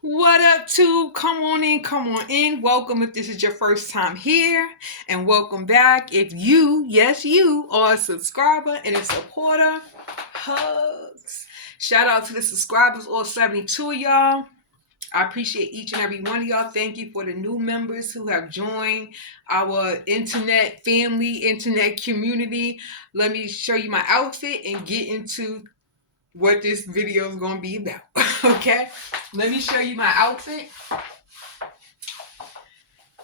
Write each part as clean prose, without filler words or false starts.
What up, tube? Come on in, come on in. Welcome if this is your first time here, and welcome back if you, yes, you are a subscriber and a supporter. Hugs. Shout out to the subscribers, all 72 of y'all. I appreciate each and every one of y'all. Thank you for the new members who have joined our internet family, internet community. Let me show you my outfit and get into what this video is going to be about. Okay, let me show you my outfit.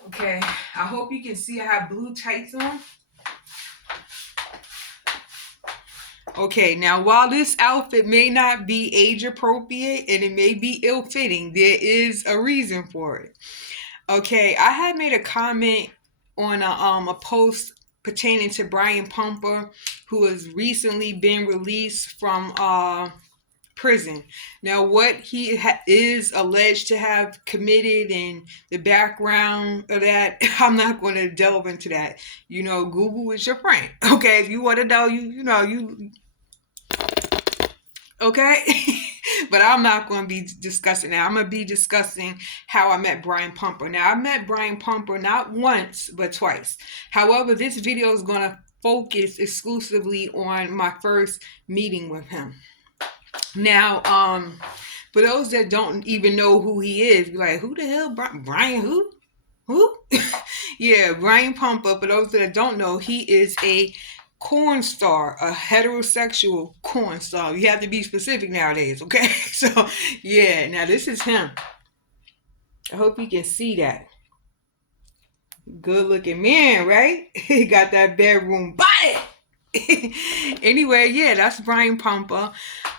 Okay, I hope you can see I have blue tights on. Okay, now while this outfit may not be age appropriate and it may be ill fitting, there is a reason for it. Okay, I had made a comment on a post pertaining to Brian Pumper, who has recently been released from prison. Now, what he is alleged to have committed and the background of that, I'm not going to delve into that. Google is your friend. Okay, if you want to know, you okay. But I'm not going to be discussing that. I'm going to be discussing how I met Brian Pumper. Now, I met Brian Pumper not once, but twice. However, this video is going to focus exclusively on my first meeting with him. Now, for those that don't even know who he is, be like, who the hell, Brian? Who? Yeah, Brian Pumper. For those that don't know, he is a corn star, a heterosexual corn star. You have to be specific nowadays, okay? So, yeah, now this is him. I hope you can see that. Good looking man, right? He got that bedroom body. Anyway, yeah, that's Brian Pumper.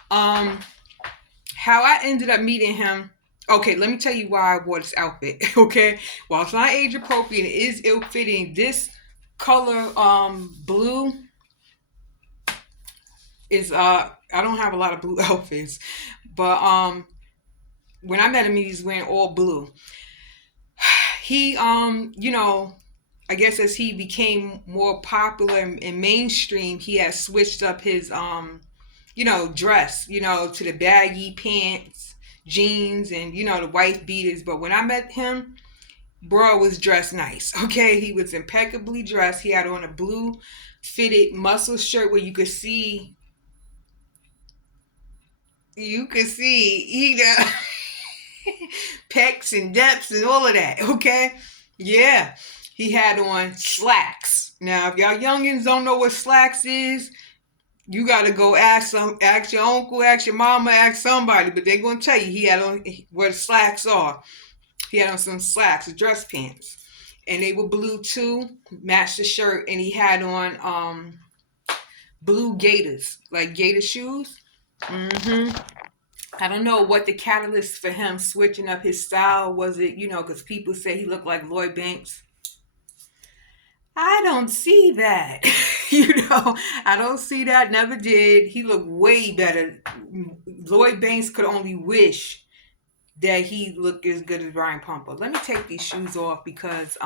How I ended up meeting him. Okay, let me tell you why I wore this outfit. Okay, while it's not age appropriate, it is ill fitting. This color, blue, is I don't have a lot of blue outfits, but when I met him, he's wearing all blue. He I guess as he became more popular and mainstream, he has switched up his dress, to the baggy pants, jeans, and the white beaters. But when I met him, bro was dressed nice. Okay, he was impeccably dressed. He had on a blue fitted muscle shirt where you could see he got pecs and depths and all of that. Okay, yeah. He had on slacks. Now, if y'all youngins don't know what slacks is, you gotta go ask your uncle, ask your mama, ask somebody, but they're gonna tell you he had on where the slacks are. He had on some slacks, dress pants, and they were blue too, matched the shirt, and he had on blue gaiters, like gator shoes. Mm-hmm. I don't know what the catalyst for him switching up his style was. It because people say he looked like Lloyd Banks. I don't see that. I don't see that. Never did. He looked way better. Lloyd Banks could only wish that he looked as good as Brian Pumper. Let me take these shoes off because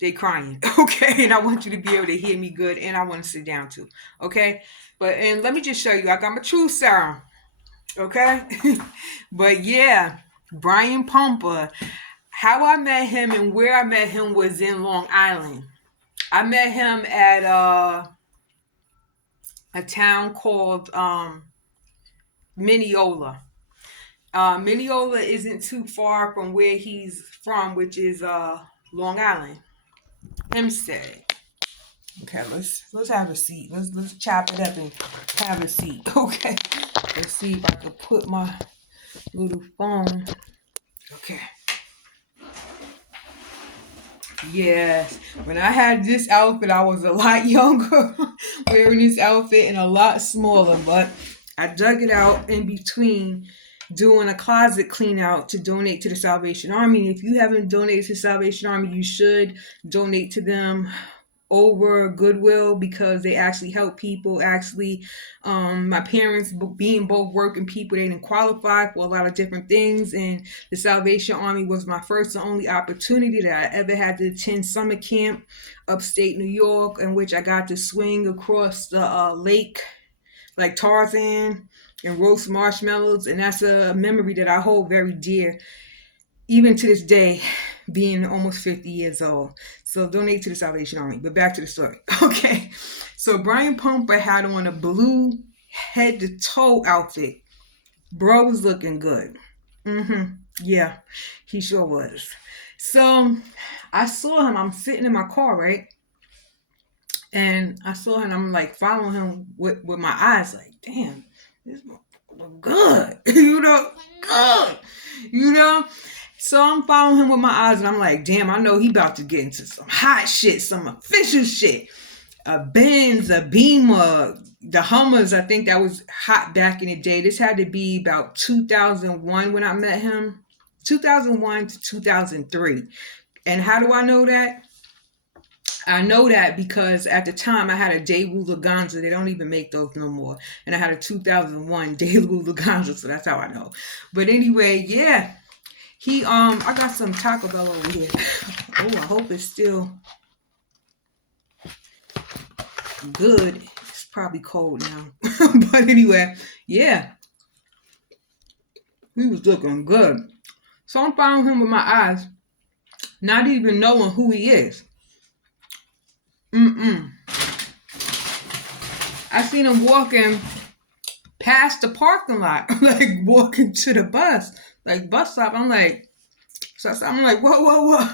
they crying. Okay, and I want you to be able to hear me good, and I want to sit down too. Okay, and let me just show you. I got my true serum. Okay, but yeah, Brian Pumper. How I met him and where I met him was in Long Island. I met him at a town called Mineola. Mineola isn't too far from where he's from, which is Long Island, Hempstead. Okay, let's have a seat. Let's chop it up and have a seat. Okay, let's see if I can put my little phone. Okay. Yes, when I had this outfit, I was a lot younger wearing this outfit and a lot smaller, but I dug it out in between doing a closet clean out to donate to the Salvation Army. If you haven't donated to the Salvation Army, you should donate to them over Goodwill because they actually help people. Actually, my parents being both working people, they didn't qualify for a lot of different things, and the Salvation Army was my first and only opportunity that I ever had to attend summer camp upstate New York, in which I got to swing across the lake like Tarzan. and roast marshmallows, and that's a memory that I hold very dear, even to this day, being almost 50 years old. So donate to the Salvation Army. But back to the story. Okay. So Brian Pumper had on a blue head to toe outfit. Bro was looking good. Yeah, he sure was. So I saw him. I'm sitting in my car, right? And I saw him. I'm like following him with my eyes, like, damn, this motherfucker look good. Good. You know? So I'm following him with my eyes, and I'm like, damn, I know he about to get into some hot shit, some official shit. A Benz, a Beamer, the Hummers. I think that was hot back in the day. This had to be about 2001 when I met him. 2001 to 2003. And how do I know that? I know that because at the time I had a Daewoo Laganza. They don't even make those no more. And I had a 2001 Daewoo Laganza, so that's how I know. But anyway, yeah. I got some Taco Bell over here. Oh, I hope it's still good. It's probably cold now. But anyway, yeah. He was looking good. So I'm following him with my eyes, not even knowing who he is. I seen him walking past the parking lot, like walking to the bus stop. I'm like, whoa.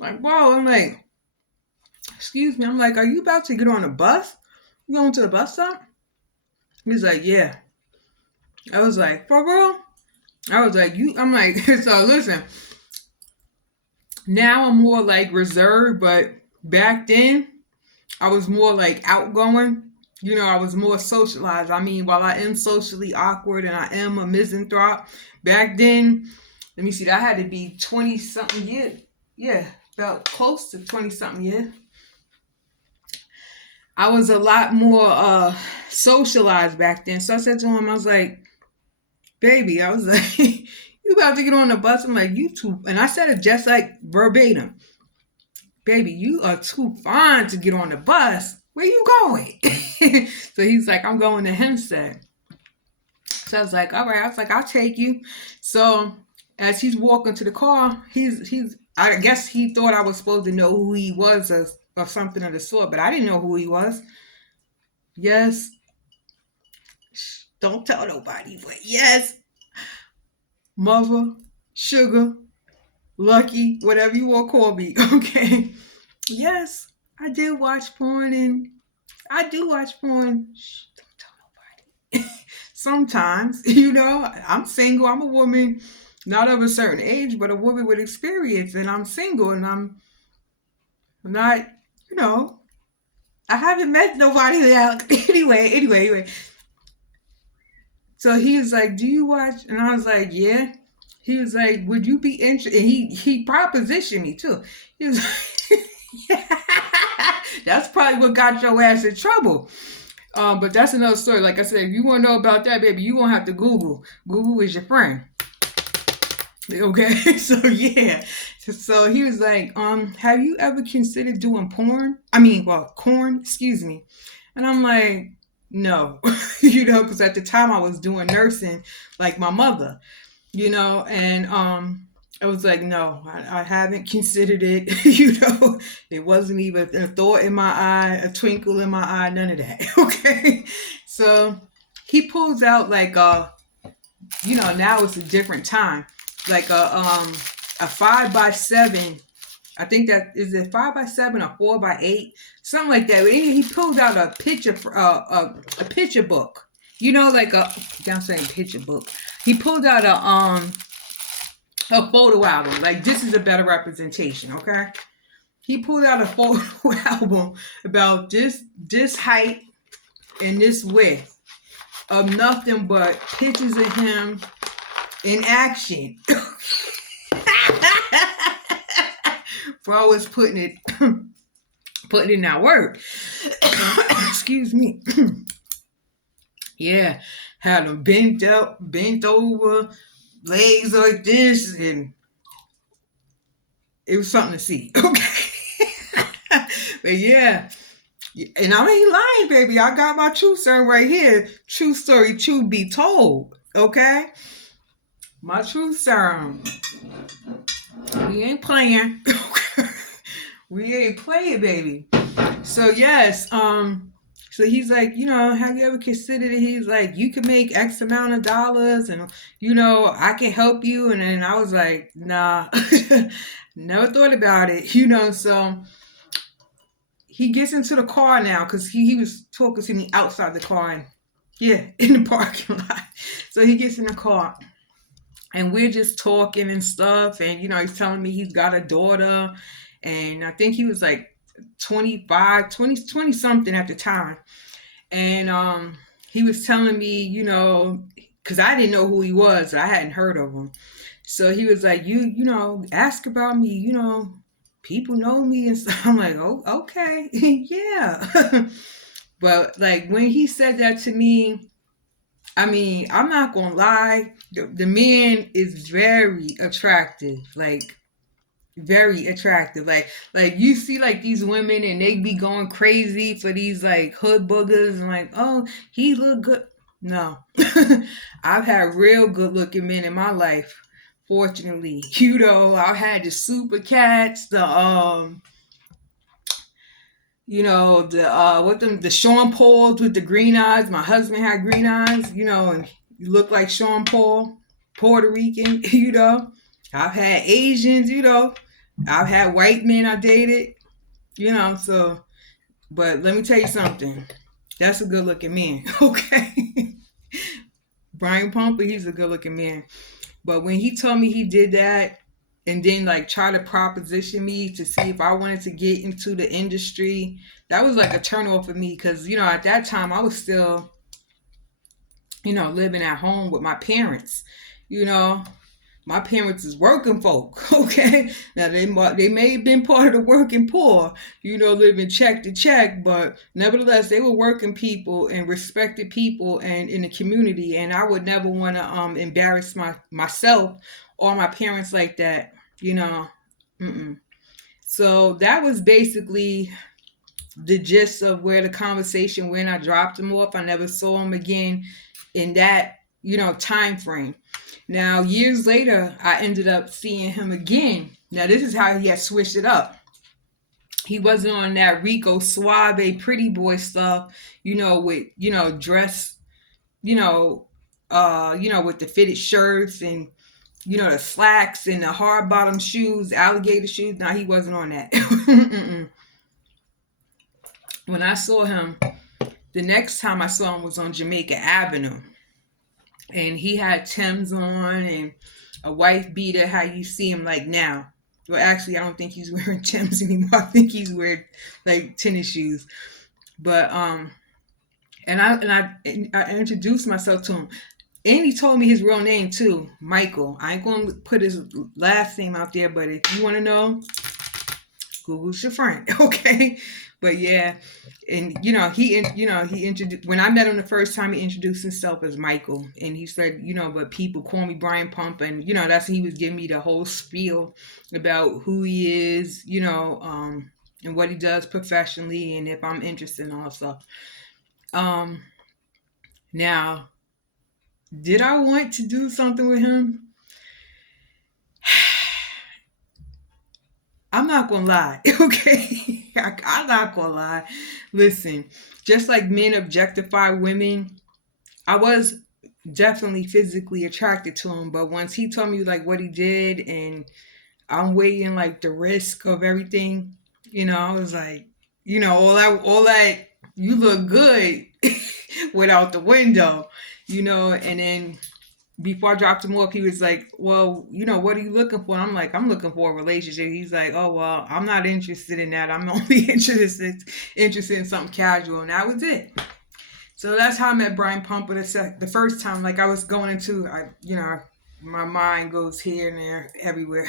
Like, whoa. I'm like, excuse me. I'm like, are you about to get on a bus? You going to the bus stop? He's like, yeah. I was like, for real? I was like, I'm like, so listen, now I'm more like reserved, but back then I was more like outgoing. I was more socialized. I mean, while I am socially awkward and I am a misanthrope, back then, let me see, that had to be 20 something years. Yeah, about close to 20 something years. I was a lot more socialized back then. So I said to him, I was like, baby, I was like, you about to get on the bus? I'm like, you too. And I said it just like verbatim. Baby, you are too fine to get on the bus. Where you going? So he's like, I'm going to Hempstead. So I was like, all right. I was like, I'll take you. So as he's walking to the car, I guess he thought I was supposed to know who he was or something of the sort, but I didn't know who he was. Yes. Don't tell nobody, but yes. Mother, Sugar, Lucky, whatever you want to call me, okay? Yes, I did watch porn, and I do watch porn. Shh, don't tell nobody. Sometimes, I'm single. I'm a woman, not of a certain age, but a woman with experience, and I'm single, and I'm not, I haven't met nobody that. Anyway. So he was like, do you watch? And I was like, yeah. He was like, would you be interested? And he propositioned me too. He was like, yeah. That's probably what got your ass in trouble. But that's another story. Like I said, if you want to know about that, baby, you're going to have to Google. Google is your friend. Okay? So, yeah. So he was like, have you ever considered doing corn? Excuse me. And I'm like, no. Because at the time I was doing nursing like my mother, and I was like, no, I haven't considered it. It wasn't even a thought in my eye, a twinkle in my eye, none of that. Okay. So he pulls out like now it's a different time, like a 5x7. I think that is it 5x7 or 4x8, something like that. He pulled out a picture book. I'm saying picture book. He pulled out a photo album. Like, this is a better representation, okay? He pulled out a photo album about this height and this width of nothing but pictures of him in action. Bro was putting it in that work. Excuse me. Yeah, had him bent over, legs like this, and it was something to see. Okay. But yeah, And I ain't lying, baby. I got my true story right here. True story, true be told. Okay? My true story. We ain't playing. We ain't playing, baby. So yes, so he's like, have you ever considered it? He's like, you can make X amount of dollars and I can help you. And then I was like, nah, never thought about it, so he gets into the car now because he was talking to me outside the car and yeah, in the parking lot. So he gets in the car and we're just talking and stuff. And, he's telling me he's got a daughter. And I think he was like 25, 20 something at the time. And he was telling me, because I didn't know who he was. I hadn't heard of him. So he was like, ask about me, people know me and stuff. I'm like, oh, okay, yeah. But like when he said that to me, I mean, I'm not gonna lie, the man is very attractive, like very attractive. Like you see like these women and they be going crazy for these like hood boogers and like, oh, he look good. No. I've had real good looking men in my life. Fortunately, I've had the super cats, the Sean Pauls with the green eyes. My husband had green eyes, and he looked like Sean Paul, Puerto Rican, I've had Asians, I've had white men I dated, so but let me tell you something. That's a good looking man, okay? Brian Pumper, he's a good looking man. But when he told me he did that and then like try to proposition me to see if I wanted to get into the industry, that was like a turn off for me because, at that time I was still, living at home with my parents, you know. My parents is working folk, okay? Now they may have been part of the working poor, living check to check, but nevertheless they were working people and respected people and in the community, and I would never want to embarrass myself or my parents like that, you know. Mm-mm. So that was basically the gist of where the conversation went. I dropped him off. I never saw him again in that, time frame. Now, years later, I ended up seeing him again. Now, this is how he had switched it up. He wasn't on that Rico Suave pretty boy stuff, with, dress, with the fitted shirts and, the slacks and the hard bottom shoes, alligator shoes. Now, he wasn't on that. When I saw him, the next time I saw him was on Jamaica Avenue. And he had Timbs on and a wife beater, how you see him like now. Well, actually, I don't think he's wearing Timbs anymore. I think he's wearing like tennis shoes. But and I introduced myself to him, and he told me his real name too, Michael. I ain't gonna put his last name out there, but if you want to know, Google's your friend, okay? But yeah, and he introduced, when I met him the first time, he introduced himself as Michael, and he said, but people call me Brian Pump, and that's he was giving me the whole spiel about who he is, and what he does professionally, and if I'm interested in all stuff. Now, did I want to do something with him? I'm not gonna lie, okay? I'm not gonna lie. Listen, just like men objectify women, I was definitely physically attracted to him. But once he told me like what he did, and I'm weighing like the risk of everything, I was like, all that, you look good without the window, and then before I dropped him off, he was like, well, what are you looking for? And I'm like, I'm looking for a relationship. He's like, oh, well, I'm not interested in that. I'm only interested in something casual. And that was it. So that's how I met Brian Pumper the first time. Like I was going into, my mind goes here and there, everywhere.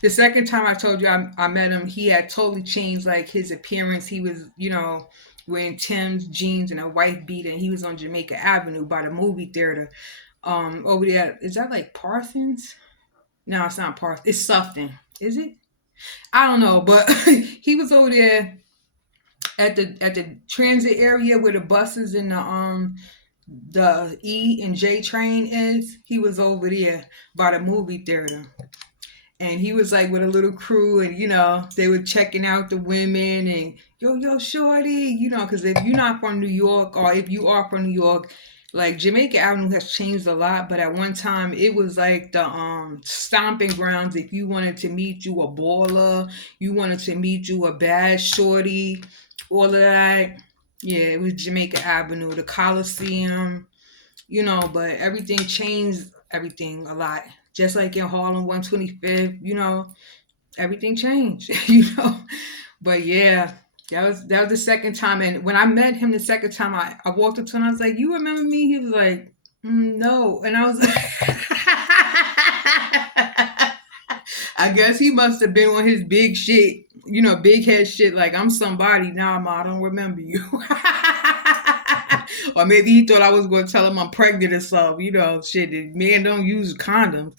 The second time I told you I met him, he had totally changed like his appearance. He was, wearing Tim's jeans and a white beater, and he was on Jamaica Avenue by the movie theater. Over there, is that like Parsons? No, it's not Parsons. It's Sufton. Is it? I don't know, but he was over there at the transit area where the buses and the E and J train is. He was over there by the movie theater. And he was like with a little crew, and they were checking out the women and yo shorty, because if you're not from New York, or if you are from New York, like Jamaica Avenue has changed a lot, but at one time it was like the stomping grounds. If you wanted to meet you a baller, you wanted to meet you a bad shorty, all of that. Yeah, it was Jamaica Avenue, the Coliseum, but everything changed, everything a lot. Just like in Harlem 125th, everything changed, But yeah, that was the second time. And when I met him the second time, I walked up to him, I was like, "You remember me?" He was like, "No." And I was like, I guess he must have been on his big shit, big head shit, like I'm somebody. Nah, ma, I don't remember you. Or maybe he thought I was going to tell him I'm pregnant or something. Shit, the man don't use condoms.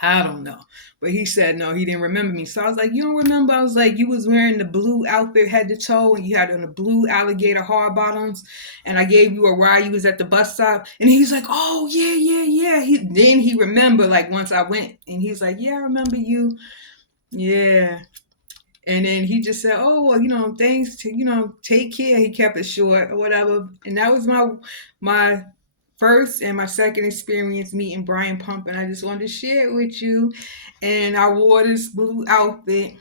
I don't know. But he said no, he didn't remember me. So I was like, "You don't remember?" I was like, "You was wearing the blue outfit head to toe, and you had on the blue alligator hard bottoms, and I gave you a ride. You was at the bus stop." And he's like, "Oh, yeah, yeah, yeah." Then he remembered, like, once I went, and he's like, "Yeah, I remember you. Yeah." And then he just said, "Oh, well, thanks to, take care." He kept it short or whatever. And that was my first and my second experience meeting Brian Pump, and I just wanted to share it with you. And I wore this blue outfit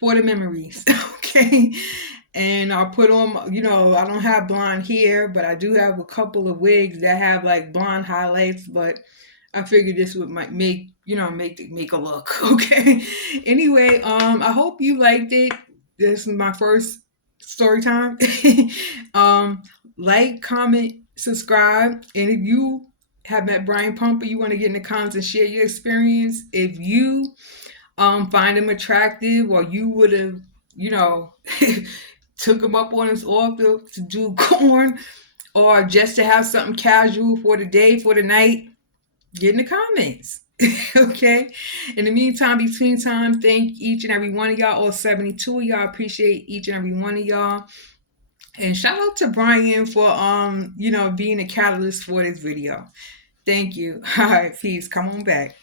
for the memories, okay? And I put on, I don't have blonde hair, but I do have a couple of wigs that have like blonde highlights, but I figured this might make make a look, okay? Anyway, I hope you liked it. This is my first story time. um, like, comment, subscribe, and if you have met Brian Pumper, you want to get in the comments and share your experience. If you find him attractive, or you would have, took him up on his offer to do corn, or just to have something casual for the day, for the night, get in the comments. Okay. In the meantime, between time, thank each and every one of y'all, all 72 of y'all. Appreciate each and every one of y'all. And shout out to Brian for being a catalyst for this video. Thank you. All right, peace. Come on back.